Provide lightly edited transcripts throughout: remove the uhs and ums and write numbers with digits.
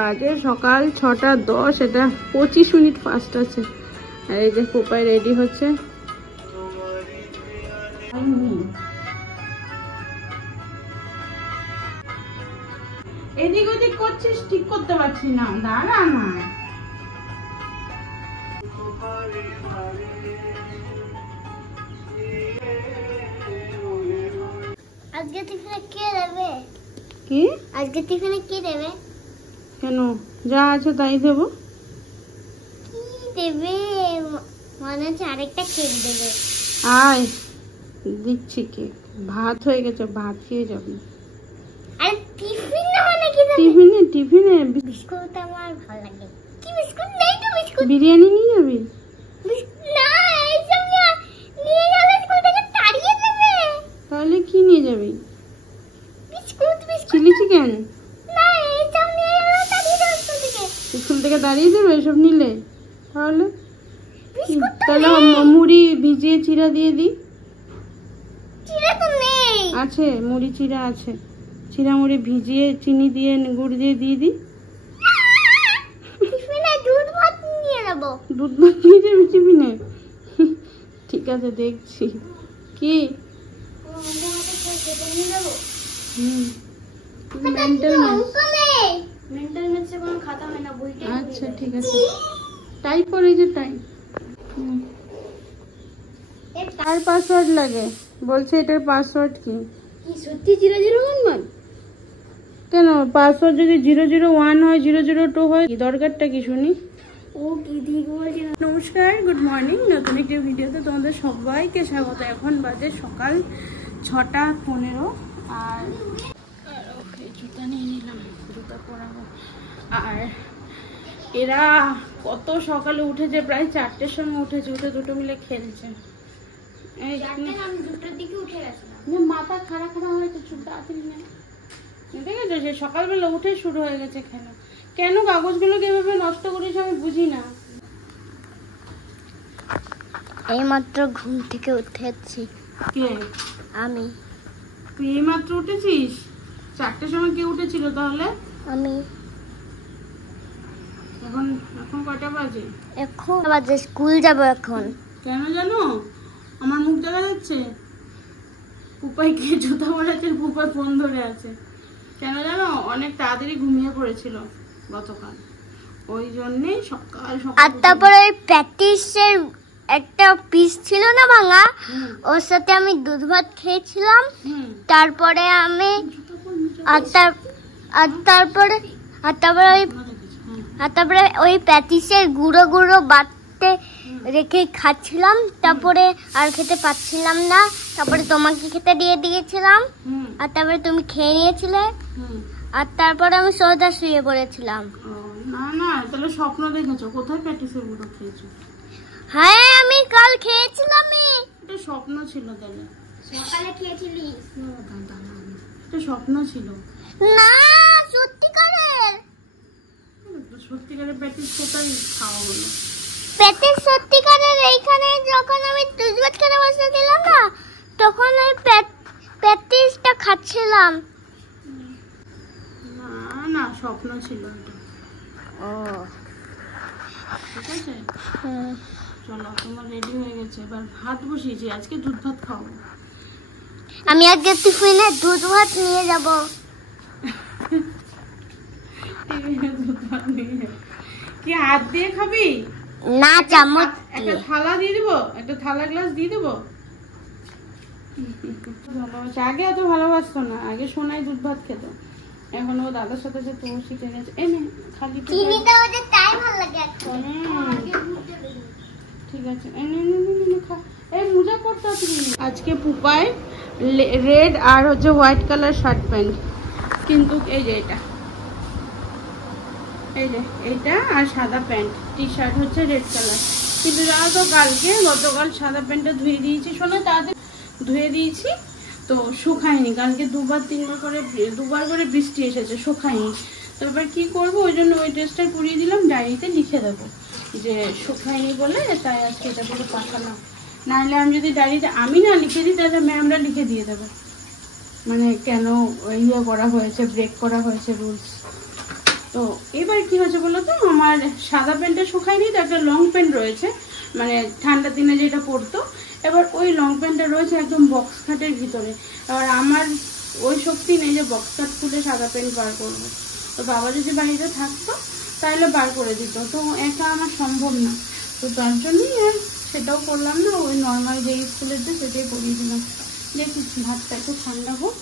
বাজে সকাল 6:10, এটা 25 মিনিট ফাস্ট আছে। আর এই যে পোপাই রেডি হচ্ছে। এদিক ওদিক করছিস, ঠিক করতে পারছি না, দাঁড়া না। আজকে টিফিনে কি দেবে? কি আজকে টিফিনে কি দেবে? কেন, যা আছে তাই দেবো। কি দেবে? মনে হচ্ছে আরেকটা কেক দেবে। আয় দিচ্ছি কেক। ভাত হয়ে গেছে, ভাত খেয়ে যাবি। আর টিফিন না মানে কি দেবে? টিফিনে বিস্কুট আমার ভালো লাগে। কি বিস্কুট? নেই তো বিস্কুট। বিরিয়ানি নিয়ে যাবি? না, এইসব নিয়ে গেলে স্কুল থেকে তাড়িয়ে দেবে। তাহলে কি নিয়ে যাবি? বিস্কুট। Chilli chicken? না, এইসব নিয়ে গেলে তাড়িয়ে দেবে স্কুল থেকে। স্কুল থেকে দাঁড়িয়ে দেবে এসব নিলে? তাহলে বিস্কুট তাহলে মুড়ি ভিজিয়ে চিরা দিয়ে দি। চিড়ে তো নেই। আছে, মুড়ি চিরা আছে। চিরা মুড়ি ভিজিয়ে চিনি দিয়ে গুড় দিয়ে দি। টিফিনে দুধ ভাত নিয়ে যাব। দুধ ভাত নিয়ে যাবি টিফিনে? ঠিক আছে, দেখছি। কি আচ্ছা ঠিক আছে, টাই পরে যে টাই। কার পাসওয়ার্ড লাগে? বলছে এটার পাসওয়ার্ড কি? সত্যি 001? কেন পাসওয়ার্ড যদি 001 হয়, 002 হয়, কি দরকারটা কি শুনি? ও কি ঠিক বলছি। নমস্কার, গুড মর্নিং। নতুন একটি ভিডিওতে তোমাদের সবাইকে স্বাগত। এখন বাজে সকাল 6:15 আর জুতা নিয়ে নিলাম, জুতা পরাবো। আর এরা কত সকালে উঠেছে, প্রায় 4টের সময় উঠেছে। উঠে দুটো মিলে খেলছে। এই আমি 2টার দিকে উঠে গেছিলাম। মাথা খাড়া হয়েছে, চুপ তাড়াতাড়ি নেই। ঠিক আছে, সে সকালবেলা উঠে শুরু হয়ে গেছে খেলা। কেন কাগজগুলোকে এভাবে নষ্ট করিস আমি বুঝি না। এইমাত্র ঘুম থেকে উঠেছি। কে? আমি। তুই এইমাত্র উঠেছিস? 4টের সময় কে উঠেছিল তাহলে? আমি। এখন কটা বাজে? এখন বাজে, স্কুল যাব এখন। কেন জানো? আমার মুখ দেখা যাচ্ছে। পুপাই কে জুতা পরেছে, পুপাই ফোন ধরে আছে। কেন জানো? অনেক তাড়াতাড়ি ঘুমিয়ে পড়েছিল গতকাল, ওই জন্যই সকাল সকাল। আর তারপরে ওই প্যাটিসের একটা পিস ছিল না ভাঙা, ওর সাথে আমি দুধ ভাত খেয়েছিলাম। তারপরে আমি তারপরে ওই প্যাটিসের গুঁড়ো গুঁড়ো বাটতে রেখে খাচ্ছিলাম। তারপরে আর খেতে পাচ্ছিলাম না, তারপরে তোমাকে খেতে দিয়ে দিয়েছিলাম। আর তারপরে তুমি খেয়ে নিয়েছিলে। আর তারপরে আমি সোজা শুয়ে পড়েছিলাম। না, তাহলে স্বপ্ন দেখেছো? কোথায় প্যাটিসের গুঁড়ো খেয়েছো? হ্যাঁ, আমি কাল খেয়েছিলাম। এটা স্বপ্ন ছিল তাহলে? সকালে খেয়েছিলি? এটা স্বপ্ন ছিল না, সত্যিকারের। সত্যিকারের প্যাটিস কোথায় খাওয়া হলো? প্যাটিস সত্যিকারের এইখানে যখন আমি দুধ ভাত খেতে বসেছিলাম না, তখন ওই প্যাটিসটা খাচ্ছিলাম। না, স্বপ্ন ছিল এটা। ও ঠিক আছে, চলো তোমার রেডি হয়ে গেছে। এবার ভাত বসিয়েছি, আজকে দুধ ভাত খাবো। আমি আজকে টিফিনে দুধ ভাত নিয়ে যাব। কি হাত দিয়ে খাবি? না, চামচ। একটা থালা দিয়ে দিবো, একটা থালা গ্লাস দিয়ে দেবো। আগে এত ভালোবাসতো না, আগে সোনাই দুধ ভাত খেত। এখন ও দাদার সাথে যে তুমি শিখে গেছে। খালি তাই ভালো লাগে। ঠিক আছে, এই মোজা পরতে তুমি। আজকে পুপায় রেড আর হচ্ছে হোয়াইট কালার শার্ট প্যান্ট, কিন্তু এই যে এইটা আর সাদা প্যান্ট, টি শার্ট হচ্ছে রেড কালার। কিন্তু জানো তো, গতকাল সাদা প্যান্টটা ধুয়ে দিয়েছি, শোনো তাড়াতাড়ি ধুয়ে দিয়েছি তো শুকায়নি। কালকে দুবার করে বৃষ্টি এসেছে, শুকায়নি। তো এবার কি করবো, ওই জন্য ওই ড্রেসটা পরিয়ে দিলাম, ডায়েরিতে লিখে দেবো যে শুকায়নি বলে, তাই আজকে এটা পুরো পাঠালাম। নাহলে আমি যদি ডায়েরিতে আমি না লিখে দিই, তাহলে ম্যামরা লিখে দিয়ে দেবে, মানে কেন ইয়ে করা হয়েছে, ব্রেক করা হয়েছে রুলস। তো এবার কি হয়েছে বলো তো, আমার সাদা প্যান্টটা শুকায়নি, তো একটা লং প্যান্ট রয়েছে, মানে ঠান্ডার দিনে যেটা পরতো। এবার ওই লং প্যান্টটা রয়েছে একদম বক্স খাটের ভিতরে। এবার আমার ওই শক্তি নেই যে বক্স কাট খুলে সাদা প্যান্ট বার করবো। তো বাবা যদি বাড়িতে থাকতো তাহলে বার করে দিত, তো একা আমার সম্ভব না। তো তার জন্যই আর সেটাও করলাম না, ওই নর্মাল যে স্কুলের যে সেটাই পরিয়ে দিলাম। দেখি ভাতটা একটু ঠান্ডা হোক।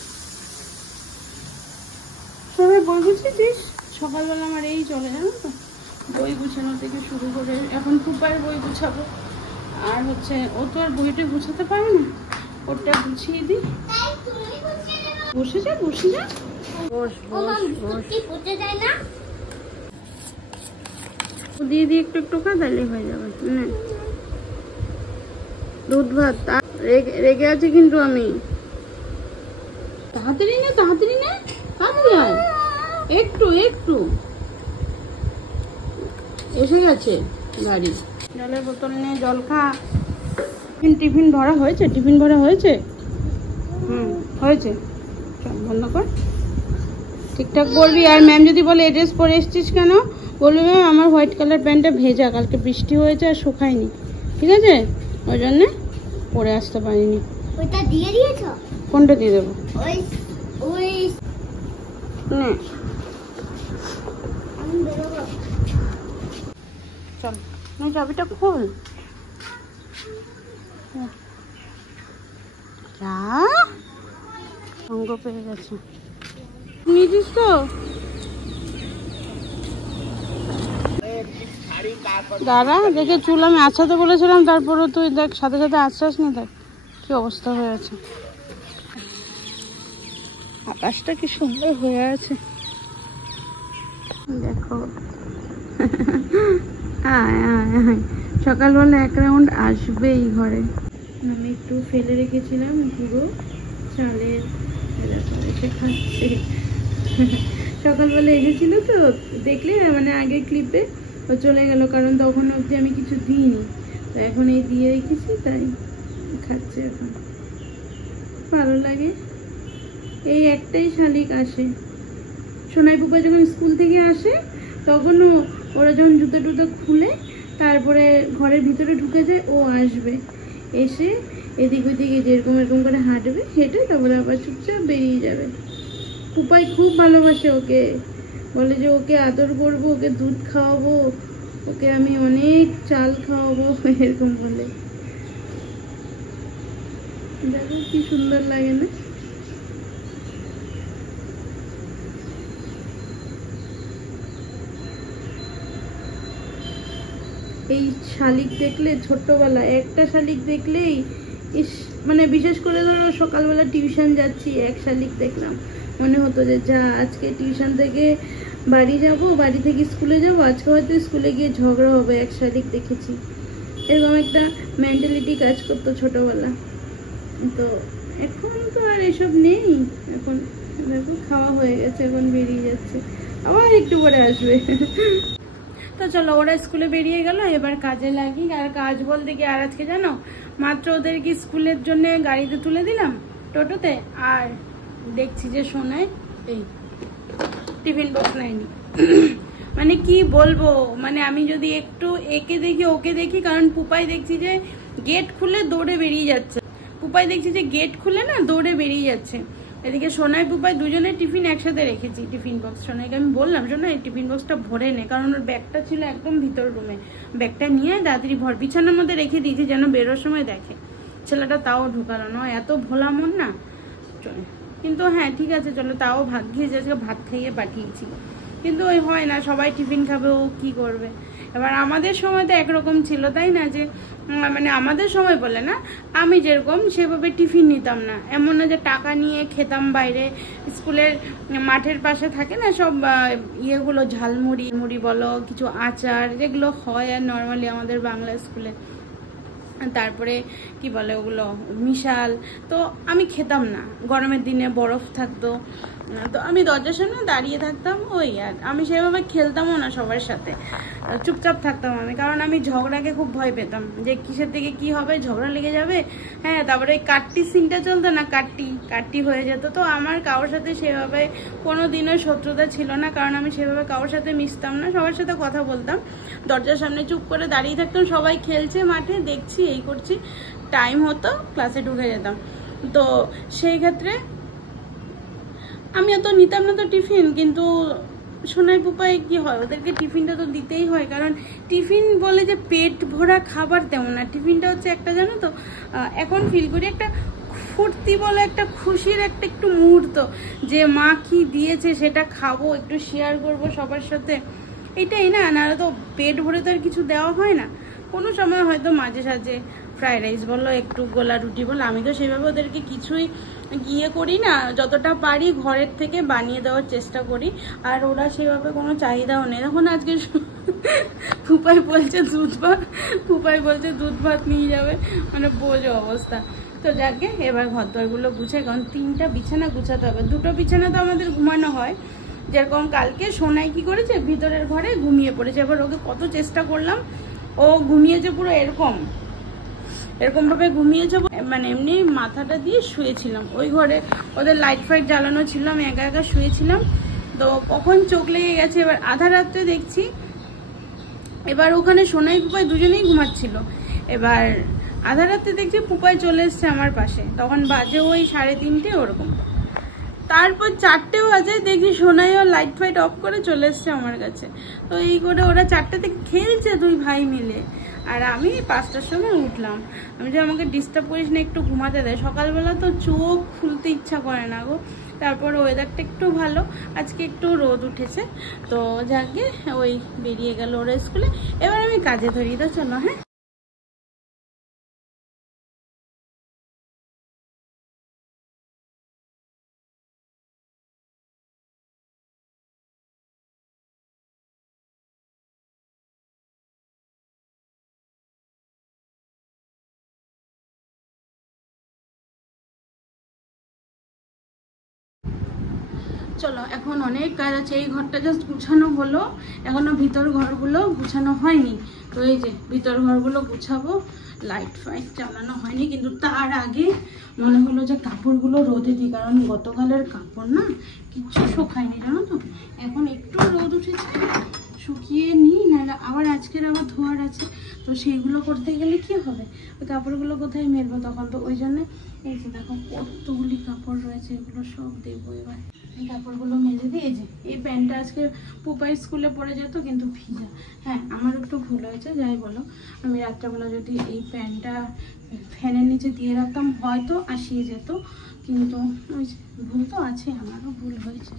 সবাই বই গুছিয়েছিস? সকালবেলা আমার এই চলে, জানো তো, বই গুছানো থেকে শুরু করে এখন ফুপার বই গুছাবো। আর হচ্ছে ও তো আর বইটা গুছাতে পারে না, ওটা গুছিয়ে দিই। বসে যা বসে যা, বস বস বস। দিয়ে দিয়ে একটু একটু খা, তাহলে হয়ে যাবে। দুধ ভাত রেগে আছে কিন্তু আমি। তাড়াতাড়ি না তাড়াতাড়ি না, তাড়াতাড়ি আয়, একটু একটু এসে গেছে গাড়ি। জলের বোতল নিয়ে জল খা। টিফিন ভরা হয়েছে? টিফিন ভরা হয়েছে? হয়েছে। চল বন্ধ কর, ঠিকঠাক বলবি। আর ম্যাম যদি বলে এই ড্রেস পরে এসছিস কেন, বলবি ম্যাম আমার হোয়াইট কালার প্যান্টটা ভেজা, কালকে বৃষ্টি হয়েছে আর শুকায়নি, ঠিক আছে, ওই জন্যে পরে আসতে পারিনি। ওইটা দিয়ে দিয়েছ? কোনটা দিয়ে দেবো? ওই ওই নে আমি বেরোবো। চল না, চাবিটা খোল। যা, সঙ্গ পেয়ে গেছে। নিয়েছিস তো? দাঁড়া, দেখে চুল আমি আছাতে বলেছিলাম, তারপরে তুই দেখ সাথে সাথে আশ্বাস নি, দেখ কি অবস্থা হয়ে আছে। আকাশটা কি সুন্দর হয়ে আছে দেখো। সকালবেলা এক রাউন্ড আসবেই ঘরে। আমি একটু ফেলে রেখেছিলাম পুরো চালের, এসে খাচ্ছে। সকালবেলা এসেছিল তো, দেখলে মানে আগে ক্লিপে ও চলে গেল, কারণ তখন অবধি আমি কিছু দিইনি, তো এখন এই দিয়ে রেখেছি, তাই খাচ্ছে এখন। ভালো লাগে। এই একটাই শালিক আসে, সোনাই পুপা যখন স্কুল থেকে আসে তখনও ওরা যখন জুতো টুতো খুলে তারপরে ঘরের ভিতরে ঢুকে যায়, ও আসবে, এসে এদিক ওদিকে যেরকম এরকম করে হাঁটবে, হেঁটে তারপরে আবার চুপচাপ বেরিয়ে যাবে। পুপাই খুব ভালোবাসে ওকে, বলে যে ওকে আদর করবো, ওকে দুধ খাওয়াবো, ওকে আমি অনেক চাল খাওয়াবো, এরকম বলে। দেখো কি সুন্দর লাগে না? এই শালিক দেখলে ছোট্টবেলা একটা শালিক দেখলেই ইস, মানে বিশেষ করে ধরো সকালবেলা টিউশন যাচ্ছি, এক শালিক দেখলাম, মনে হতো যে যা আজকে টিউশন থেকে বাড়ি যাব, বাড়ি থেকে স্কুলে যাব, আজকে হয়তো স্কুলে গিয়ে ঝগড়া হবে, এক শালিক দেখেছি, এরকম একটা মেন্টালিটি কাজ করতো ছোটবেলা। তো এখন তো আর এসব নেই, এখন দেখো খাওয়া হয়ে গেছে, এখন বেরিয়ে যাচ্ছে, আবার একটু পরে আসবে। তো চলো, ওরা স্কুলে বেরিয়ে গেল, এবার কাজে লাগি। আর কাজ বলতে কি, আর আজকে জানো মাত্র ওদেরকে স্কুলের জন্য গাড়িতে তুলে দিলাম টোটোতে, আর দেখছি যে সোনাই এই টিফিন বক্স নেয়নি। মানে কি বলবো, মানে আমি যদি একটু একে দেখি ওকে দেখি, কারণ পুপাই দেখছি যে গেট খুলে দৌড়ে বেরিয়ে যাচ্ছে, পুপাই দেখছি যে গেট খুলে না দৌড়ে বেরিয়ে যাচ্ছে। এদিকে সোনাই পুপাই দুজনে টিফিন একসাথে রেখেছি, টিফিন বক্স। সোনাইকে আমি বললাম সোনাই টিফিন বক্সটা ভরে নে, কারণ ওর ব্যাগটা ছিল একদম ভিতর রুমে, ব্যাগটা নিয়ে তাড়াতাড়ি ভর, বিছানার মধ্যে রেখে দিয়েছি যেন বেরোর সময় দেখে। ছেলেটা তাও ঢুকালো না, এত ভোলা মন না। কিন্তু হ্যাঁ ঠিক আছে চলো, তাও ভাগ্যে যে আজকে ভাত খাইয়ে পাঠিয়েছি, কিন্তু ওই হয় না, সবাই টিফিন খাবে, ও কি করবে। এবার আমাদের সময় তো একরকম ছিল, তাই না, যে মানে আমাদের সময় বলে না, আমি যেরকম সেভাবে টিফিন নিতাম না, এমন না যে টাকা নিয়ে খেতাম বাইরে। স্কুলের মাঠের পাশে থাকে না সব ইয়েগুলো, ঝালমুড়ি মুড়ি বলো, কিছু আচার, যেগুলো হয় আর নর্মালি আমাদের বাংলা স্কুলে, তারপরে কি বলে ওগুলো মিশাল, তো আমি খেতাম না। গরমের দিনে বরফ থাকতো, তো আমি দরজার সামনে দাঁড়িয়ে থাকতাম, ওই আর আমি সেভাবে খেলতামও না সবার সাথে, চুপচাপ থাকতাম আমি, কারণ আমি ঝগড়াকে খুব ভয় পেতাম, যে কিসের থেকে কি হবে, ঝগড়া লেগে যাবে। হ্যাঁ, তারপরে ওই কাট্টি সিনটা চলতো না, কাট্টি হয়ে যেত। তো আমার কারোর সাথে সেভাবে কোনো দিনও শত্রুতা ছিল না, কারণ আমি সেভাবে কারোর সাথে মিশতাম না, সবার সাথে কথা বলতাম, দরজার সামনে চুপ করে দাঁড়িয়ে থাকতাম, সবাই খেলছে মাঠে, দেখছি, এই করছি, টাইম হতো, ক্লাসে ঢুকে যেতাম। তো সেই ক্ষেত্রে আমি অত নিতাম না তো টিফিন, কিন্তু সোনাই পুপায় কি হয়, ওদেরকে টিফিনটা তো দিতেই হয়, কারণ টিফিন বলে যে পেট ভরা খাবার তেমন না, টিফিনটা হচ্ছে একটা, জানো তো এখন ফিল করি একটা ফুর্তি বলে, একটা খুশির একটা একটু মুহূর্ত, যে মা কি দিয়েছে সেটা খাবো, একটু শেয়ার করব সবার সাথে, এটাই না। নাহলে তো পেট ভরে তো আর কিছু দেওয়া হয় না। কোনো সময় হয়তো মাঝে সাঝে ফ্রাইড রাইস বলো, একটু গোলা রুটি বলো, আমি তো সেভাবে ওদেরকে কিছুই গিয়ে করি না, যতটা পারি ঘরের থেকে বানিয়ে দেওয়ার চেষ্টা করি, আর ওরা সেভাবে কোনো চাহিদাও নেই। এখন আজকে ফুপাই বলছে দুধ ভাত নিয়ে যাবে, মানে বোঝো অবস্থা। তো যাকে এবার ঘরদোরগুলো গুছে, কারণ 3টা বিছানা গুছাতে হবে, 2টো বিছানা তো আমাদের ঘুমানো হয়। যেরকম কালকে সোনাই কি করেছে, ভিতরের ঘরে ঘুমিয়ে পড়েছে, এবার ওকে কত চেষ্টা করলাম, ও ঘুমিয়েছে পুরো এরকম ভাবে ঘুমিয়েছে, মানে এমনি মাথাটা দিয়ে শুয়েছিলাম ওই ঘরে, ওদের লাইট ফাইট জ্বালানো ছিল, আমি একা একা শুয়েছিলাম, তো কখন চোখ লেগে গেছে। এবার আধা রাত্রে দেখছি, এবার ওখানে সোনাই পুপাই দুজনেই ঘুমাচ্ছিল, এবার আধা রাত্রে দেখছি পুপাই চলে এসছে আমার পাশে, তখন বাজে ওই 3:30 ওরকম। তারপর 4টে বাজে দেখি সোনাইও লাইট ফাইট অফ করে চলে এসছে আমার কাছে। তো এই করে ওরা 4টে থেকে খেলছে 2 ভাই মিলে, আর আমি 5টার সময় উঠলাম। আমি যে আমাকে ডিস্টার্ব করিস না, একটু ঘুমাতে দেয়, সকালবেলা তো চোখ খুলতে ইচ্ছা করে না গো। তারপর ওয়েদারটা একটু ভালো, আজকে একটু রোদ উঠেছে, তো যাকে ওই বেরিয়ে গেল ওরা স্কুলে। এবার আমি কাজে ধরি, তো চলো। হ্যাঁ, চলো, এখন অনেক কাজ আছে। এই ঘরটা জাস্ট গুছানো হলো, এখনো ভিতর ঘরগুলো গুছানো হয়নি। তো এই যে ভিতর ঘরগুলো গুছাবো, লাইট ফাইট চালানো হয়নি, কিন্তু তার আগে মনে হলো যে কাপড়গুলো রোদে দিই, কারণ গতকালের কাপড় না কিচ্ছু শুকায়নি, জানো তো। এখন একটু রোদ উঠেছে, শুকিয়ে নিই, নাহলে আবার আজকের আবার ধোয়ার আছে, তো সেইগুলো করতে গেলে কি হবে, ওই কাপড়গুলো কোথায় মেলবো তখন। তো ওই জন্যে এই যে দেখো কতগুলি কাপড় রয়েছে, এগুলো সব দেবো এবার। এই কাপড়গুলো মেলে দিয়ে, এই যে এই প্যান্টটা আজকে পুপাই স্কুলে পরে যেত, কিন্তু ভিজা। হ্যাঁ, আমার একটু ভুল হয়েছে, যাই বলো, আমি রাত্রেবেলা যদি এই প্যান্টটা ফ্যানের নিচে দিয়ে রাখতাম হয়তো আসিয়ে যেত, কিন্তু ওই ভুল তো আছে, আমারও ভুল হয়েছে,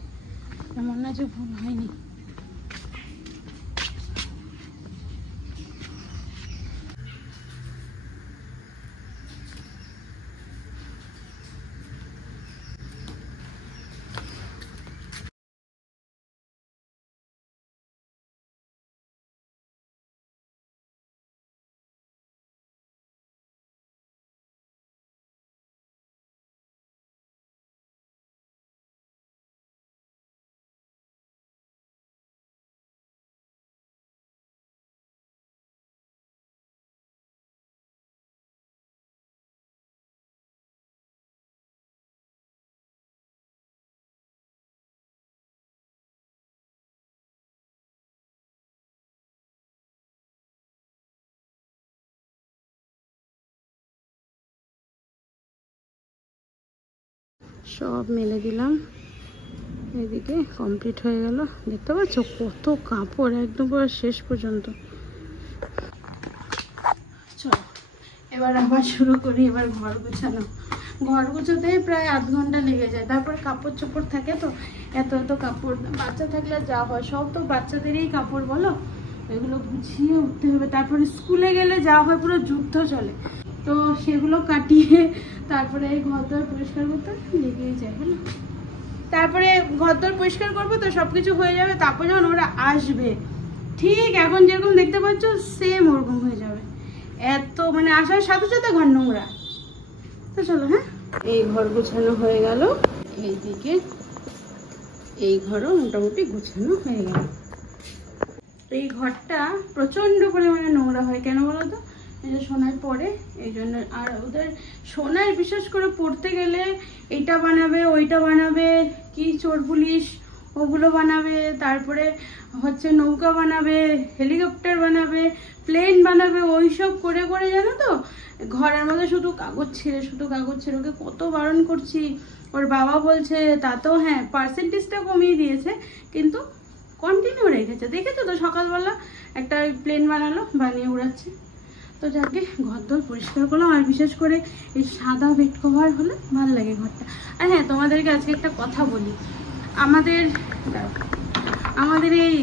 এমন না যে ভুল হয়নি। সব মেলে দিলাম, এদিকে কমপ্লিট হয়ে গেল। দেখতে পাচ্ছ কত কাপড়, একদম পুরো শেষ পর্যন্ত। চলো এবার আবার শুরু করি, এবার ঘর গোছানো। ঘর গোছাতে প্রায় আধ ঘন্টা লেগে যায়, তারপর কাপড় চোপড় থাকে, তো এত কাপড়, বাচ্চা থাকলে যা হয়, সব তো বাচ্চাদেরই কাপড় বলো, এগুলো গুছিয়ে উঠতে হবে। তারপরে স্কুলে গেলে যা হয় পুরো যুদ্ধ চলে, তো সেগুলো কাটিয়ে তারপরে ঘরদোর পরিষ্কার করতে লেগেই যায়, হলো। তারপরে ঘরদোর পরিষ্কার করবো, তো সবকিছু হয়ে যাবে, তারপর যখন ওরা আসবে ঠিক এখন যেরকম দেখতে পাচ্ছ সেম ওরকম হয়ে যাবে, এত মানে আসার সাথে সাথে ঘর নোংরা। তো চলো, হ্যাঁ এই ঘর গোছানো হয়ে গেল, এইদিকে এই ঘরও মোটামুটি গোছানো হয়ে গেল। এই ঘরটা প্রচন্ড পরিমাণে নোংরা হয়, কেন বলো তো? এই যে সোনায় পড়ে এই জন্য। আর ওদের সোনায় বিশেষ করে পড়তে গেলে এইটা বানাবে, ওইটা বানাবে, কি চোর পুলিশ ওগুলো বানাবে, তারপরে হচ্ছে নৌকা বানাবে, হেলিকপ্টার বানাবে, প্লেন বানাবে, ওইসব করে করে জানো তো ঘরের মধ্যে শুধু কাগজ ছেড়ে ওকে কত বারণ করছি। ওর বাবা বলছে তাতেও হ্যাঁ পার্সেন্টেজটা কমিয়ে দিয়েছে, কিন্তু কন্টিনিউ রেখেছে। দেখেছো তো সকালবেলা একটা প্লেন বানিয়ে উড়াচ্ছে। তো যাকে ঘর দর পরিষ্কার করলাম, আর বিশেষ করে এই সাদা বেড কভার হলে ভালো লাগে ঘরটা। আর হ্যাঁ তোমাদেরকে আজকে একটা কথা বলি, আমাদের এই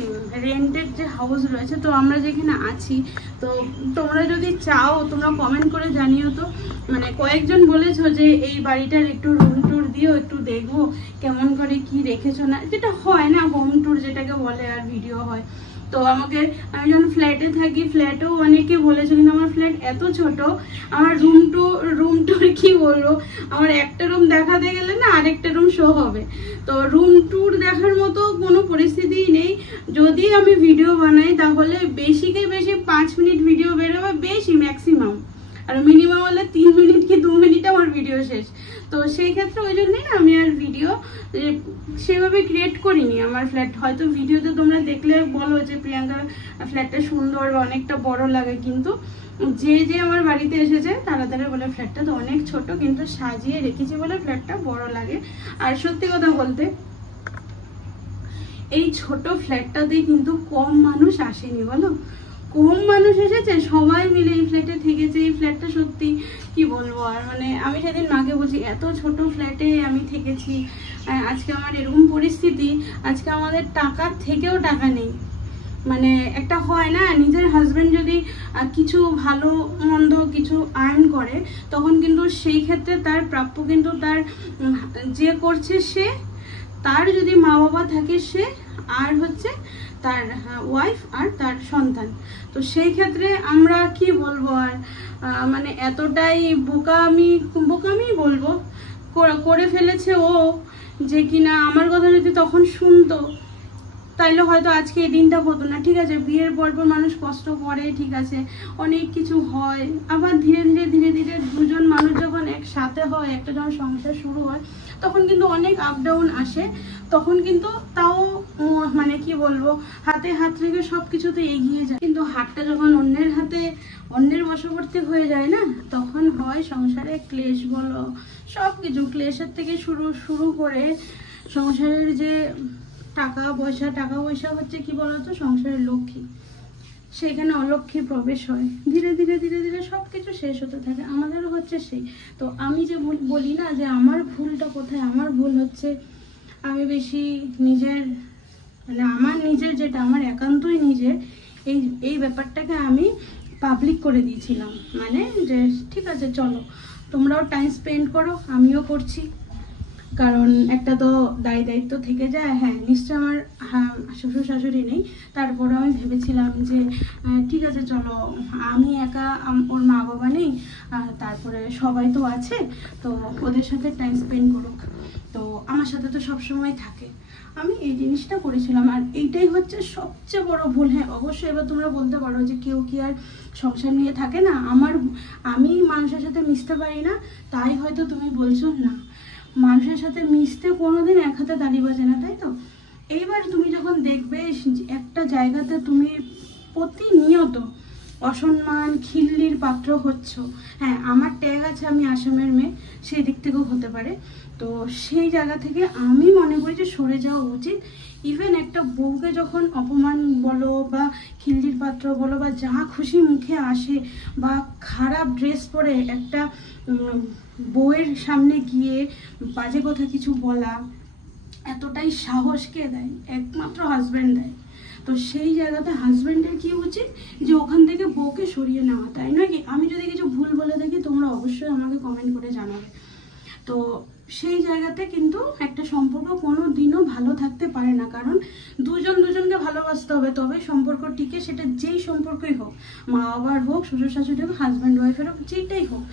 রেন্টেড যে হাউস রয়েছে, তো আমরা যেখানে আছি, তো তোমরা যদি চাও তোমরা কমেন্ট করে জানিও তো। মানে কয়েকজন বলেছো যে এই বাড়িটার একটু রুম ট্যুর দিও, একটু দেখবো কেমন করে কি রেখেছো না, যেটা হয় না হোম ট্যুর যেটাকে বলে, আর ভিডিও হয়। তো আমি যখন ফ্ল্যাটে থাকি, ফ্ল্যাটেও অনেকে বলেছে, কিন্তু আমার ফ্ল্যাট এত ছোট, আমার রুম ট্যুর কি বলবো, আমার একটা রুম দেখাতে গেলে না আরেকটা রুম শো হবে। তো রুম ট্যুর দেখার মতো কোনো পরিস্থিতিই নেই। যদি আমি ভিডিও বানাই তাহলে বেশিকে বেশি 5 মিনিট ভিডিও বেরোবে, বেশি ম্যাক্সিমাম, আর মিনিমাম হলে 3 মিনিট কি 2 মিনিটে আমার ভিডিও শেষ। তো সেই ক্ষেত্রে ওই জন্যই না আমি আর ভিডিও সেভাবে ক্রিয়েট করিনি। আমার ফ্ল্যাট হয়তো ভিডিওতে তোমরা দেখলে বলো যে প্রিয়াঙ্কার ফ্ল্যাটটা সুন্দর বা অনেকটা বড় লাগে, কিন্তু যে আমার বাড়িতে এসেছে তারা বলে ফ্ল্যাটটা তো অনেক ছোট, কিন্তু সাজিয়ে রেখেছি বলে ফ্ল্যাটটা বড় লাগে। আর সত্যি কথা বলতে এই ছোট ফ্ল্যাটটাতেই কিন্তু কম মানুষ আসেনি, বলো কম মানুষ এসেছে, সবাই মিলে এই ফ্ল্যাটে থেকেছে। এই ফ্ল্যাটটা সত্যি কি বলবো, আর মানে আমি সেদিন মাকে বলছি এত ছোট ফ্ল্যাটে আমি থেকেছি, আজকে আমার এরকম পরিস্থিতি, আজকে আমাদের টাকার থেকেও টাকা নেই। মানে একটা হয় না, নিজের হাজবেন্ড যদি কিছু ভালো মন্দ কিছু আর্ন করে, তখন কিন্তু সেই ক্ষেত্রে তার প্রাপ্য কিন্তু তার যে করছে সে, তার যদি মা বাবা থাকে সে, আর হচ্ছে তার ওয়াইফ আর তার সন্তান। তো সেই ক্ষেত্রে আমরা কি বলবো, আর মানে এতটাই বোকামি বলবো করে ফেলেছে ও, যে কিনা আমার কথা যদি তখন শুনতো তাইলে হয়তো আজকে এই দিনটা হতো না। ঠিক আছে, বিয়ের পর মানুষ কষ্ট করে, ঠিক আছে, অনেক কিছু হয়, আবার ধীরে ধীরে দুজন মানুষ যখন একসাথে হয়, একটা যখন সংসার শুরু হয়, তখন কিন্তু অনেক আপ ডাউন আসে। তখন কিন্তু তাও মানে কি বলবো, হাতে হাত রেখে সব কিছুতে এগিয়ে যায়। কিন্তু হাতটা যখন অন্যের হাতে, অন্যের বশবর্তী হয়ে যায় না, তখন হয় সংসারে ক্লেশ বলো, সব কিছু ক্লেশের থেকে শুরু করে সংসারের যে টাকা পয়সা হচ্ছে কি বলতো সংসারের লক্ষ্মী, সেখানে অলক্ষ্মী প্রবেশ হয়। ধীরে ধীরে সবকিছু শেষ হতে থাকে, আমাদেরও হচ্ছে সেই। তো আমি যে বলি না যে আমার ভুলটা কোথায়, আমার ভুল হচ্ছে আমি বেশি নিজের মানে আমার নিজের যেটা আমার একান্তই নিজের, এই ব্যাপারটাকে আমি পাবলিক করে দিয়েছিলাম। মানে যে ঠিক আছে চলো তোমরাও টাইম স্পেন্ড করো, আমিও করছি, কারণ একটা তো দায়িত্ব থেকে যায়। হ্যাঁ নিশ্চয় আমার শ্বশুর শাশুড়ি নেই, তারপরে আমি ভেবেছিলাম যে ঠিক আছে চলো, আমি একা, ওর মা বাবা নেই, তারপরে সবাই তো আছে, তো ওদের সাথে টাইম স্পেন্ড করুক, তো আমার সাথে তো সবসময় থাকে। আমি এই জিনিসটা করেছিলাম, আর এইটাই হচ্ছে সবচেয়ে বড় ভুল। হ্যাঁ অবশ্যই এবার তোমরা বলতে পারো যে কেউ কি আর সংসার নিয়ে থাকে না, আমি মানুষের সাথে মিশতে পারি না তাই হয়তো তুমি বলছো না, মানুষের সাথে মিশতে কোনোদিন এক হাতে তালি বাজে না, তাই তো? এইবার তুমি যখন দেখবে একটা জায়গাতে তুমি প্রতিনিয়ত অসম্মান খিল্লির পাত্র হচ্ছ, হ্যাঁ আমার ট্যাগ আছে আমি আসামের মেয়ে, সেই দিক থেকেও হতে পারে, তো সেই জায়গা থেকে আমি মনে করি যে সরে যাওয়া উচিত। ইভেন একটা বউকে যখন অপমান বলো বা খিল্লির পাত্র বলো বা যা খুশি মুখে আসে, বা খারাপ ড্রেস পরে একটা বউয়ের সামনে গিয়ে বাজে কথা কিছু বলা, এতটাই সাহস কে দেয়? একমাত্র হাজব্যান্ড দেয়। তো সেই জায়গাতে হাজব্যান্ডের কি উচিত যে ওখান থেকে বউকে সরিয়ে নেওয়া, তাই নাকি? আমি যদি কিছু ভুল বলে থাকি তোমরা অবশ্যই আমাকে কমেন্ট করে জানাবে। তো সেই জায়গাতে কিন্তু একটা সম্পর্ক কোনো দিনও ভালো থাকতে পারে না, কারণ দুজন দুজনকে ভালোবাসতে হবে, তবে সম্পর্ক টিকে। সেটা যেই সম্পর্কই হোক, মা বাবার হোক, শ্বশুর শাশুড়ি হোক, হাজব্যান্ড ওয়াইফের হোক, যেটাই হোক।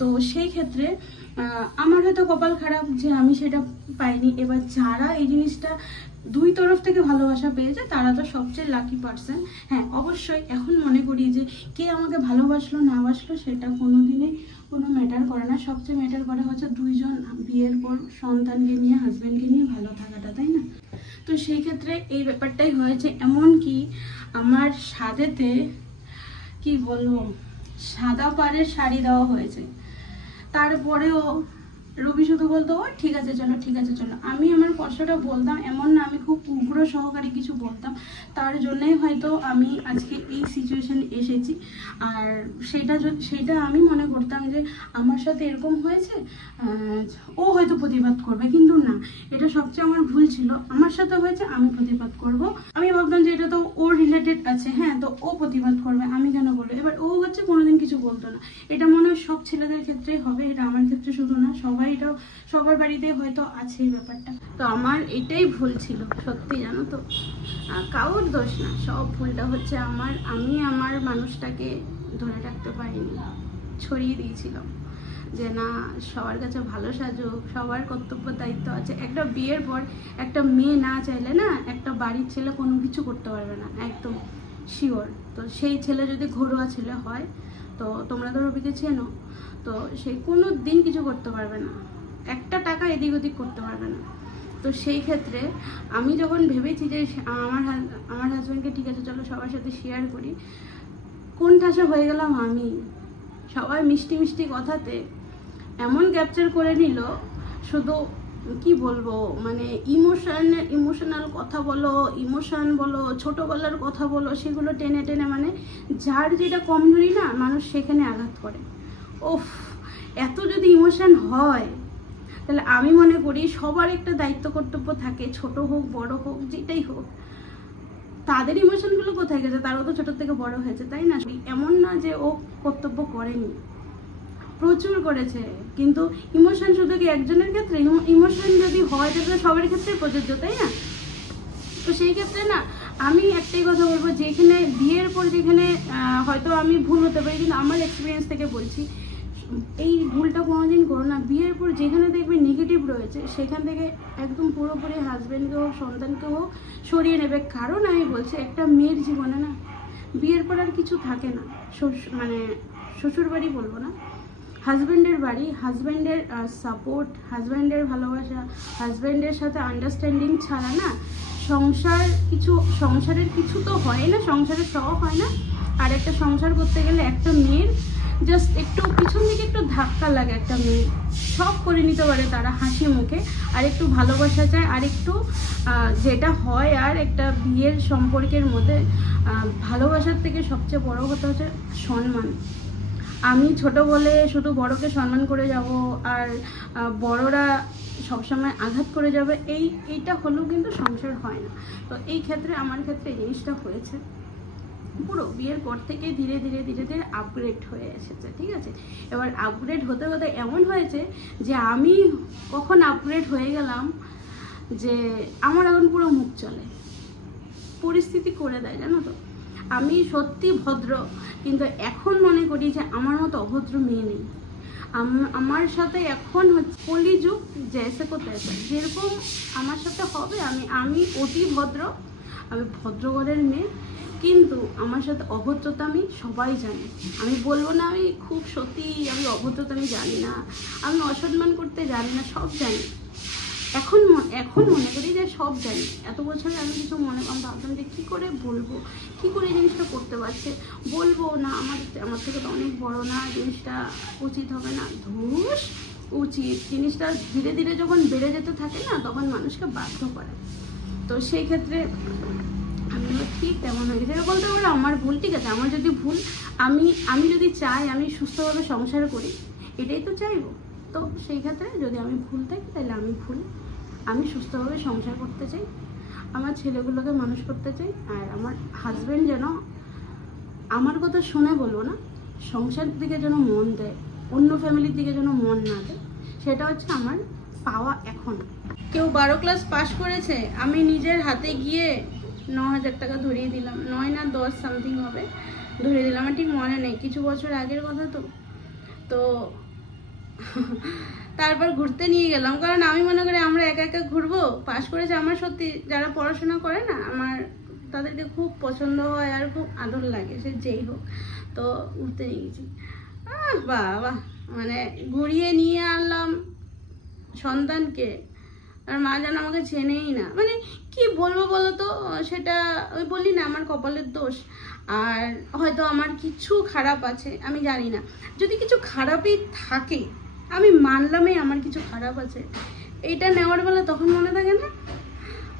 তো সেই ক্ষেত্রে আমার হয়তো কপাল খারাপ যে আমি সেটা পাইনি। এবার যারা এই জিনিসটা দুই তরফ থেকে ভালোবাসা পেয়েছে তারা তো সবচেয়ে লাকি পার্সন। হ্যাঁ, অবশ্যই এখন মনে করি যে কে আমাকে ভালোবাসলো না বাসলো সেটা কোনোদিনই কোনো ম্যাটার করে না। সবচেয়ে ম্যাটার করে হচ্ছে দুইজন বিয়ের পর সন্তানকে নিয়ে, হাজব্যান্ডকে নিয়ে ভালো থাকাটা, তাই না? তো সেই ক্ষেত্রে এই ব্যাপারটাই হয়েছে। এমন কি আমার সাদেতে কি বলবো, সাদা পাড়ের শাড়ি দেওয়া হয়েছে, তারপরেও রবি শুধু বলতো ও ঠিক আছে চলো, ঠিক আছে চলো। আমি আমার কষ্টটা বলতাম, এমন না আমি খুব উগ্র সহকারে কিছু বলতাম, তার জন্যই হয়তো আমি আজকে এই সিচুয়েশানে এসেছি। আর সেইটা আমি মনে করতাম যে আমার সাথে এরকম হয়েছে, ও হয়তো প্রতিবাদ করবে, কিন্তু না, এটা সবচেয়ে আমার ভুল ছিল। আমার সাথে হয়েছে, আমি প্রতিবাদ করব। আমি ভাবতাম যে এটা তো ওর রিলেটেড আছে, হ্যাঁ, তো ও প্রতিবাদ করবে, আমি কেন বলবো? এবার ও হচ্ছে কোনোদিন কিছু বলতো না। এটা মনে হয় সব ছেলেদের ক্ষেত্রেই হবে, এটা আমার ক্ষেত্রে শুধু না, এটাও সবার বাড়িতে হয়তো আছে এই ব্যাপারটা। তো আমার এটাই ভুল ছিল সত্যি, জানো তো, কারোর দোষ না, সব ভুলটা হচ্ছে আমার। আমি আমার মানুষটাকে ধরে রাখতে পারিনি, ছড়িয়ে দিয়েছিলাম যে না, সবার কাছে ভালো সাজুক, সবার কর্তব্য দায়িত্ব আছে। একটা বিয়ের পর একটা মেয়ে না চাইলে না, একটা বাড়ির ছেলে কোনো কিছু করতে পারবে না, একদম শিওর। তো সেই ছেলে যদি ঘরোয়া ছেলে হয়, তো তোমরা তো রবিকে চেনো, তো সে কোনো দিন কিছু করতে পারবে না, একটা টাকা এদিক ওদিক করতে পারবে না। তো সেই ক্ষেত্রে আমি যখন ভেবেছি যে আমার হাজব্যান্ডকে ঠিক আছে চলো সবার সাথে শেয়ার করি, কোন ঠাসা হয়ে গেলাম আমি। সবাই মিষ্টি মিষ্টি কথাতে এমন ক্যাপচার করে নিল, শুধু কি বলবো, মানে ইমোশনাল কথা বলো, ইমোশন বলো, ছোটোবেলার কথা বলো, সেগুলো টেনে টেনে, মানে যার যেটা কমজোরি না, মানুষ সেখানে আঘাত করে। ওফ, এত যদি ইমোশন হয় তাহলে আমি মনে করি সবার একটা দায়িত্ব কর্তব্য থাকে, ছোট হোক বড় হোক যেটাই হোক। তাদের ইমোশনগুলো কোথায় গেছে? তারাও তো ছোট থেকে বড় হয়েছে, তাই না? এমন না যে ও কর্তব্য করেনি, প্রচুর করেছে। কিন্তু ইমোশন শুধু কি একজনের ক্ষেত্রে? ইমোশন যদি হয় তাহলে সবার ক্ষেত্রে প্রযোজ্য, তাই না? তো সেই ক্ষেত্রে না, আমি একটাই কথা বলবো, যেখানে বিয়ের পর যেখানে হয়তো আমি ভুল হতে পারি, কিন্তু আমার এক্সপিরিয়েন্স থেকে বলছি, এই ভুলটা কোনোদিন করো না। বিয়ের পর যেখানে দেখবে নেগেটিভ রয়েছে, সেখান থেকে একদম পুরোপুরি হাজব্যান্ডকে হোক, সন্তানকে হোক, সরিয়ে নেবে। কারণ আমি বলছি, একটা মেয়ের জীবনে না বিয়ের পর আর কিছু থাকে না। মানে শ্বশুর বাড়ি বলবো না, হাজব্যান্ডের বাড়ি, হাজব্যান্ডের সাপোর্ট, হাজব্যান্ডের ভালোবাসা, হাজব্যান্ডের সাথে আন্ডারস্ট্যান্ডিং ছাড়া না সংসারের কিছু তো হয় না, সংসারের সব হয় না। আর একটা সংসার করতে গেলে একটা মেয়ের জাস্ট একটু পিছন দিকে একটু ধাক্কা লাগে, একটা মেয়ে সব করে নিতে পারে তারা হাসি মুখে। আর একটু ভালোবাসা চায়, আর একটু যেটা হয়, আর একটা বিয়ের সম্পর্কের মধ্যে ভালোবাসার থেকে সবচেয়ে বড় কথা হচ্ছে সম্মান। আমি ছোট বলে শুধু বড়কে সম্মান করে যাব, আর বড়রা সবসময় আঘাত করে যাবে, এইটা হলেও কিন্তু সংসার হয় না। তো এই ক্ষেত্রে আমার ক্ষেত্রে এই জিনিসটা হয়েছে। পুরো বিয়ের পর থেকে ধীরে ধীরে ধীরে ধীরে আপগ্রেড হয়ে এসেছে, ঠিক আছে? এবার আপগ্রেড হতে হতে এমন হয়েছে যে আমি কখন আপগ্রেড হয়ে গেলাম যে আমার এখন পুরো মুখ চলে, পরিস্থিতি করে দেয়, জানো তো। আমি সত্যি ভদ্র, কিন্তু এখন মনে করি যে আমার মতো অভদ্র মেয়ে নেই। আমার সাথে এখন হচ্ছে কলিযুগ জেসে কোথায়, যেরকম আমার সাথে হবে, আমি অতি ভদ্র, আমি ভদ্রঘরের মেয়ে, কিন্তু আমার সাথে অভদ্রতা আমি সবাই জানি। আমি বলবো না আমি খুব সত্যি আমি অভদ্রতা আমি জানি না, আমি অসম্মান করতে জানি না, সব জানি। এখন মনে করি যে সব জানি। এত বছরে আমি কিছু আমি ভাবতাম যে কী করে বলবো, কী করে জিনিসটা করতে পারছে, বলবো না আমার থেকে তো অনেক বড় না, জিনিসটা উচিত হবে না। ধুস, উচিত জিনিসটা ধীরে ধীরে যখন বেড়ে যেতে থাকে না, তখন মানুষকে বাধ্য করে। তো সেই ক্ষেত্রে আমি ঠিক তেমন হয়ে গেছে। বলতে পারো আমার ভুল, ঠিক আছে, আমার যদি ভুল, আমি যদি চাই আমি সুস্থভাবে সংসার করি, এটাই তো চাইবো। তো সেই ক্ষেত্রে যদি আমি ভুল থাকি তাহলে আমি সুস্থভাবে সংসার করতে চাই, আমার ছেলেগুলোকে মানুষ করতে চাই, আর আমার হাজব্যান্ড যেন আমার কথা শুনে বলবো না, সংসার দিকে যেন মন দেয়, অন্য ফ্যামিলির দিকে যেন মন না দেয়, সেটা হচ্ছে আমার পাওয়া এখন। কেউ 12 ক্লাস পাস করেছে, আমি নিজের হাতে গিয়ে 9,000 টাকা ধরিয়ে দিলাম, 9 না 10 সামথিং হবে, ধরিয়ে দিলাম। আমার ঠিক মনে নেই, কিছু বছর আগের কথা তো। তো তারপর ঘুরতে নিয়ে গেলাম, কারণ আমি মনে করি আমরা একা একা ঘুরবো। পাস করেছে, আমার সত্যি যারা পড়াশোনা করে না, আমার তাদেরকে খুব পছন্দ হয় আর খুব আদর লাগে, সে যেই হোক। তো ঘুরতে নিয়ে গেছি, বাবা মানে ঘুরিয়ে নিয়ে আনলাম সন্তানকে, আর মা যেন আমাকে চেনেই না। মানে কি বলবো বলো তো, সেটা ওই বলি না আমার কপালের দোষ। আর হয়তো আমার কিছু খারাপ আছে, আমি জানি না। যদি কিছু খারাপই থাকে, আমি মানলামই আমার কিছু খারাপ আছে, এইটা নেওয়ার বেলা তখন মনে থাকে না।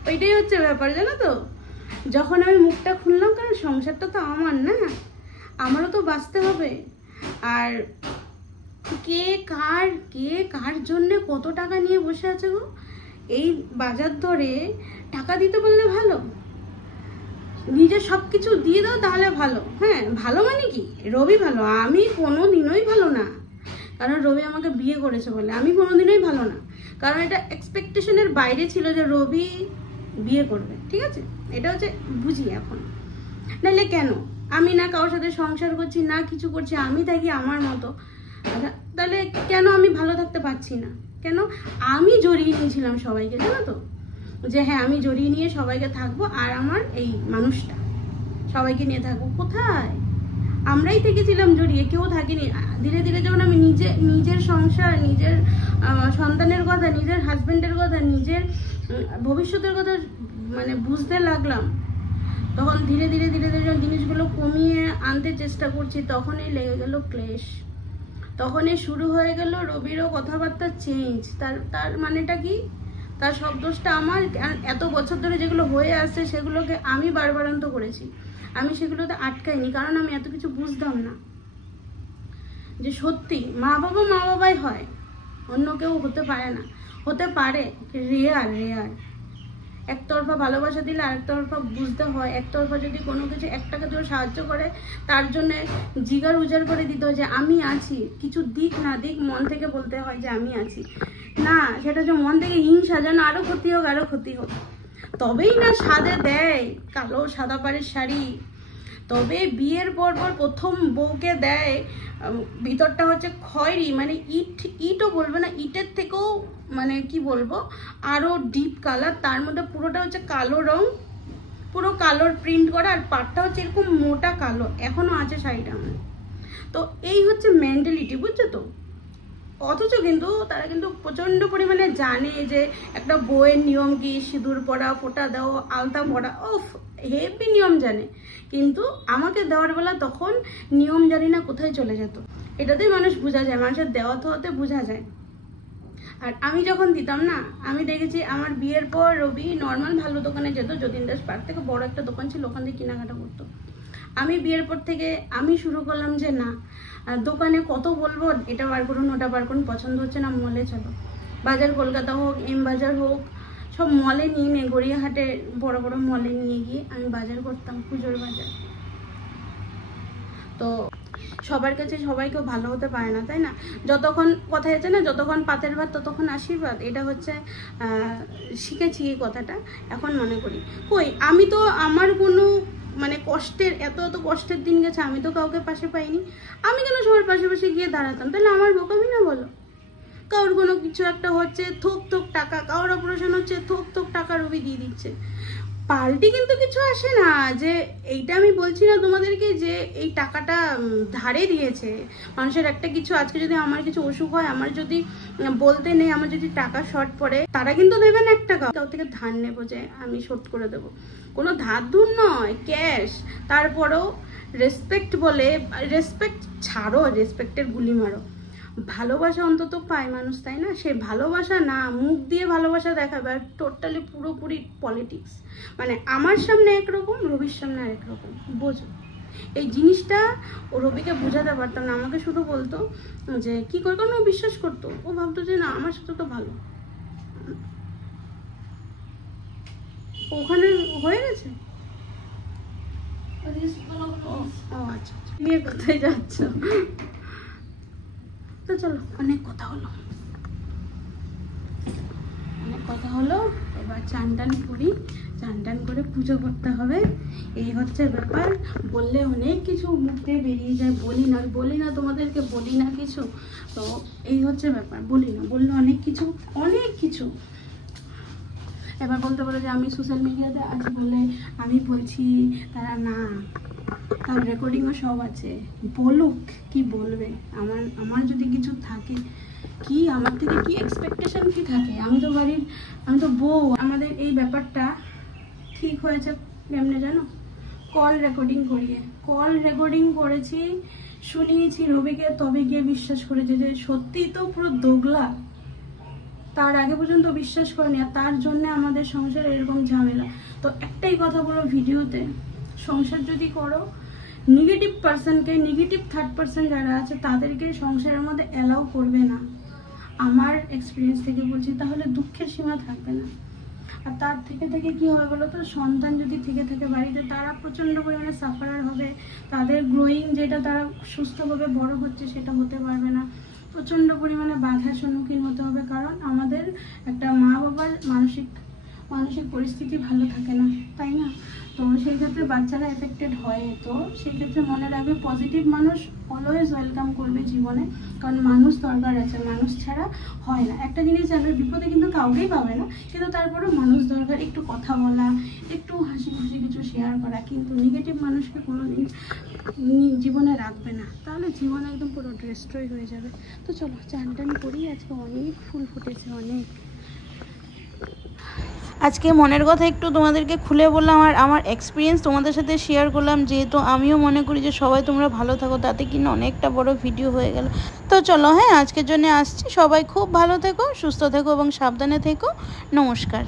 ওইটাই হচ্ছে ব্যাপার, জানো তো। যখন আমি মুখটা খুললাম, কারণ সংসারটা তো আমার না, আমারও তো বাঁচতে হবে। আর কে কার জন্য কত টাকা নিয়ে বসে আছে গো। এই বাজার দরে টাকা দিতে পারলে ভালো, নিজে সবকিছু দিয়ে দাও তাহলে ভালো। হ্যাঁ, ভালো মানে কি, রবি ভালো, আমি কোনোদিনই ভালো না। কারণ রবি আমাকে বিয়ে করেছে বলে আমি কোনোদিনই ভালো না, কারণ এটা এক্সপেকটেশনের বাইরে ছিল যে রবি বিয়ে করবে, ঠিক আছে। এটা হচ্ছে বুঝি এখন, নাহলে কেন আমি না কারোর সাথে সংসার করছি না কিছু করছি, আমি থাকি আমার মতো, তাহলে কেন আমি ভালো থাকতে পারছি না? কেন আমি জড়িয়ে নিয়েছিলাম সবাইকে, জানো তো, যে হ্যাঁ আমি জড়িয়ে নিয়ে সবাইকে থাকবো, আর আমার এই মানুষটা সবাইকে নিয়ে থাকবো। কোথায়, আমরাই থেকেছিলাম জড়িয়ে, কেউ থাকিনি। ধীরে ধীরে যখন আমি নিজের সংসার, নিজের সন্তানের কথা, নিজের হাজবেন্ডের কথা, নিজের ভবিষ্যতের কথা মানে বুঝতে লাগলাম, তখন ধীরে ধীরে যখন জিনিসগুলো কমিয়ে আনতে চেষ্টা করছি, তখনই লেগে গেল ক্লেশ, তখনই শুরু হয়ে গেল রবিরও কথাবার্তা চেঞ্জ। তার মানেটা কি, তার সব দোষটা আমার। এত বছর ধরে যেগুলো হয়ে আসছে সেগুলোকে আমি বারবারান্ত করেছি, আমি সেগুলোতে আটকাইনি, কারণ আমি এত কিছু বুঝতাম না যে সত্যি মা বাবাই হয়, অন্য কেউ হতে পারে না। হতে পারে রেয়ার। একতরফা ভালোবাসা দিলে আরেকতরফা বুঝতে হয়, একতরফা যদি কোনো কিছু একটাকে কেউ সাহায্য করে, তার জন্য জিগার উজাড় করে দিতে হয় যে আমি আছি, কিছু দিক না দিক মন থেকে বলতে হয় যে আমি আছি। না, সেটা যে মন থেকে হিংসা, যেন আরো ক্ষতি হোক, তবেই না সাদে দেয় কালো সাদা পাড়ের শাড়ি, তবে বিয়ের পর প্রথম বউকে দেয় ভিতরটা হচ্ছে খয়েরি, মানে ইটও বলবে না, ইটের থেকেও মানে কি বলবো আরো ডিপ কালার, তার মধ্যে পুরোটা হচ্ছে কালো রং, পুরো কালোর প্রিন্ট করা, আর পাটটা হচ্ছে এরকম মোটা কালো, এখনো আছে শাড়িটা আমার। তো এই হচ্ছে মেন্টালিটি, বুঝছো তো। অথচ কিন্তু তারা কিন্তু প্রচন্ড পরিমাণে জানে যে একটা বউয়ের নিয়ম কি, সিঁদুর পরা, ফোঁটা দেওয়া, আলতা পরা, হেভি নিয়ম জানে। কিন্তু আমাকে দেওয়ার বেলা তখন নিয়ম জানি না কোথায় চলে যেত। এটাতেই মানুষ বোঝা যায়, মানুষের দেওয়া হতে বোঝা যায়। আর আমি যখন দিতাম না, আমি দেখেছি আমার বিয়ের পর রবি নর্মাল ভালো দোকানে যেত, যতীন দাস পার্ক থেকে বড় একটা দোকান ছিল, ওখান থেকে কেনাকাটা করতো। আমি বিয়ের পর থেকে আমি শুরু করলাম যে না, দোকানে কত বলবো, এটা বার করুন ওটা বার করুন, পছন্দ হচ্ছে না মলে চলো। বাজার কলকাতা হোক, এম বাজার হোক, সব মলে নিয়ে গড়িয়াহাটে বড় বড় মলে নিয়ে গিয়ে আমি বাজার করতাম, পুজোর বাজার। তো সবার কাছে সবাইকেও ভালো হতে পারে না, তাই না। যতক্ষণ কথায় আছে না, যতক্ষণ পাতের ভাত ততক্ষণ আশীর্বাদ, এটা হচ্ছে শিখেছি এই কথাটা, এখন মনে করি। কই আমি তো আমার কোনো মানে কষ্টের এত কষ্টের দিন গেছে, আমি তো কাউকে পাশে পাইনি। আমি কেন সবার পাশে গিয়ে দাঁড়াতাম, তাহলে আমার বোকামি না বলো। কারোর কোনো কিছু একটা হচ্ছে, থোক টাকা, কারোর অপারেশন হচ্ছে, থোক টাকা রবি দিয়ে দিচ্ছে, পাল্টি কিন্তু কিছু আসে না। যে এইটা আমি বলছি না তোমাদেরকে যে এই টাকাটা ধারে দিয়েছে মানুষের একটা কিছু, আজকে যদি আমার কিছু অসুখ হয়, আমার যদি বলতে নেই, আমার যদি টাকা শর্ট পড়ে, তারা কিন্তু দেবেন 1 টাকা, কাউ থেকে ধার নেবো যে আমি শোধ করে দেবো, কোনো ধার ধুর নয়, ক্যাশ। তারপরেও রেসপেক্ট বলে, রেসপেক্ট ছাড়ো, রেসপেক্টের গুলি মারো, ভালোবাসা অন্তত পায় মানুষ, তাই না। সে ভালোবাসা না, মুখ দিয়ে ভালোবাসা দেখাবে, আর টোটালি পুরোপুরি পলিটিক্স। মানে আমার সামনে একরকম, রবির সামনে আরেক রকম, বোঝো। এই জিনিসটা ও রবিকে বোঝাতে পারতাম না, আমাকে শুধু বলতো যে কি করে, কারণ ও বিশ্বাস করতো, ও ভাবতো যে না আমার সাথে তো ভালো। ওখানে হয়ে গেছে। আচ্ছা, নিয়ে কোথায় যাচ্ছ? তো চলো, অনেক কথা হলো। কথা হলো এবার চান টান করি, চান টান করে পুজো করতে হবে, এই হচ্ছে ব্যাপার। বললে অনেক কিছু মুখ দিয়ে বেরিয়ে যায়, বলি না তোমাদেরকে, বলি না কিছু, তো এই হচ্ছে ব্যাপার, বলি না, বললে অনেক কিছু। এবার বলতে পারো যে আমি সোশ্যাল মিডিয়াতে আছি বলে আমি বলছি, তারা না, তার রেকর্ডিংও সব আছে, বলুক কি বলবে। আমার যদি কিছু থাকে, কি আমার থেকে কি এক্সপেকটেশন কি থাকে, আমি তো বউ। আমাদের এই ব্যাপারটা ঠিক হয়েছে কেমনে জানো? কল রেকর্ডিং করেছি, শুনিয়েছি রবিকে, তবে গিয়ে বিশ্বাস করেছে যে সত্যি তো পুরো দোগলা। তার আগে পর্যন্ত বিশ্বাস করেনি, আর তার জন্য আমাদের সংসারে এরকম ঝামেলা। তো একটাই কথা বলো ভিডিওতে, সংসার যদি করো, নেগেটিভ পার্সনকে, নেগেটিভ থার্ড পার্সন যারা আছে তাদেরকে সংসারের মধ্যে অ্যালাউ করবে না। আমার এক্সপিরিয়েন্স থেকে বলছি, তাহলে দুঃখের সীমা থাকবে না। আর তার থেকে কি হবে বলো তো, সন্তান যদি থেকে বাড়িতে, তারা প্রচণ্ড পরিমাণে সাফারার হবে, তাদের গ্রোয়িং যেটা তারা সুস্থভাবে বড় হচ্ছে সেটা হতে পারবে না, প্রচণ্ড পরিমাণে বাধার সম্মুখীন হতে হবে। কারণ আমাদের একটা মা বাবার মানসিক পরিস্থিতি ভালো থাকে না, তাই না? তো সেই ক্ষেত্রে বাচ্চারা এফেক্টেড হয়। তো সেই ক্ষেত্রে মনে রাখবে, পজিটিভ মানুষ অলওয়েজ ওয়েলকাম করবে জীবনে, কারণ মানুষ দরকার আছে, মানুষ ছাড়া হয় না। একটা জিনিস জানবে, বিপদে কিন্তু কাউকেই পাবে না, কিন্তু তারপরেও মানুষ দরকার, একটু কথা বলা, একটু হাসি খুশি কিছু শেয়ার করা। কিন্তু নেগেটিভ মানুষকে কোনোদিন জীবনে রাখবে না, তাহলে জীবন একদম পুরো ডিস্ট্রয় হয়ে যাবে। তো চলো চান টান করি, আজকে অনেক ফুল ফুটেছে, অনেক। আজকে মনের কথা একটু তোমাদেরকে খুলে বললাম, আর আমার এক্সপিরিয়েন্স তোমাদের সাথে শেয়ার করলাম, যেহেতু আমিও মনে করি যে সবাই তোমরা ভালো থাকো, তাতে কিনা অনেকটা বড় ভিডিও হয়ে গেল। তো চলো, হ্যাঁ, আজকের জন্য আসছি। সবাই খুব ভালো থেকো, সুস্থ থেকো এবং সাবধানে থেকো। নমস্কার।